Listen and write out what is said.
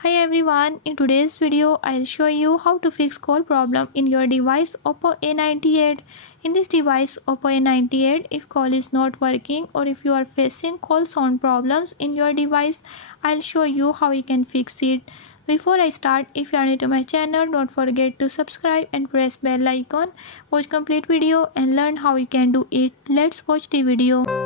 Hi everyone, in today's video I'll show you how to fix call problem in your device Oppo A98. In this device Oppo A98, if call is not working or if you are facing call sound problems in your device, I'll show you how you can fix it. Before I start, if you are new to my channel, don't forget to subscribe and press bell icon. Watch complete video and learn how you can do it. Let's watch the video.